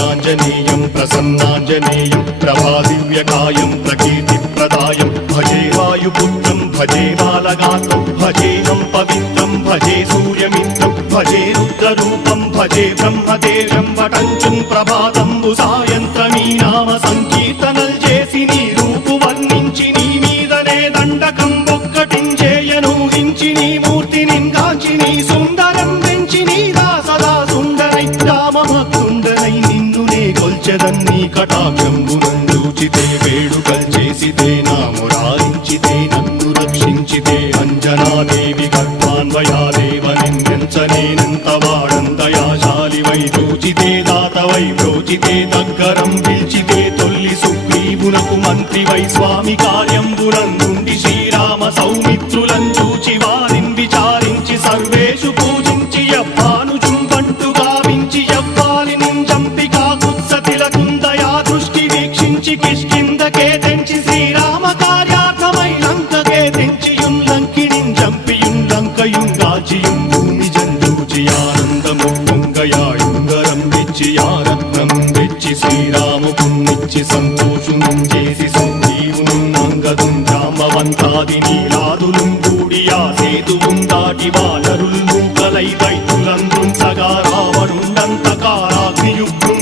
आञ्जनेयं प्रसन्नाञ्जनेयं प्रभादिव्यकायं प्रकीर्तिप्रदायं भजे वायुपुत्रं भजे बालगात्रं भजेऽहं पवित्रं भजे सूर्यमित्रं भजे रुद्ररूपं भजे ब्रह्मदेवं वटञ्चुं प्रभाతంబు సాయంత్రమీ నామ సంకీర్తనల్ చేసి నీ రూపు వర్ణించి నీ మీదనే దండకం ఒక్కటించేయను హించి నీ మూర్తిని గాంచి నీ సుందరం పెంచి నీ దాసదా సుందరై రామభక్తుండనై నిన్నునే కొల్చెదన్ని కటాక్షంబునందూచితే వేడుకల్ చేసితే నా మురారించితే నన్ను రక్షించితే అంజనాదేవి గర్భాన్వయాదేవ నిందించనేనంత వాడంతయాశాలివై చూచితే దాతవై బ్రోచితే దగ్గరం పిలిచితే తొల్లి సుగ్రీవునకు మంత్రివై స్వామి కార్యంబునందుండి శ్రీరామ సౌమిత్రులను చూచి వారిని విచారించి సర్వేషు పూజించి యవ్వానుజుంబంటు గావించి యవ్వాలిని చంపి కాకుత్సతిలకుందయా దృష్టి వీక్షించి కిష్కిందకే తెంచి శ్రీరామ కార్యార్థమై లంకకే తెంచియుం లంకిణిం చంపియుం లంకయుం గాచియుం భూమి జందూచి ఆనందము పొంగయాయుంగరం తెచ్చి ఆరత్నం తెచ్చి శ్రీరాముకున్నిచ్చి సంతోషునం చేసి సుగ్రీవును అంగదుం జాంబవంతాది నీలాదులు కూడి ఆ సేతువుం దాటి వానరుల్ మూకలై దైత్యులందృంసగా రావణుండంతకారాగ్నియుగ్రం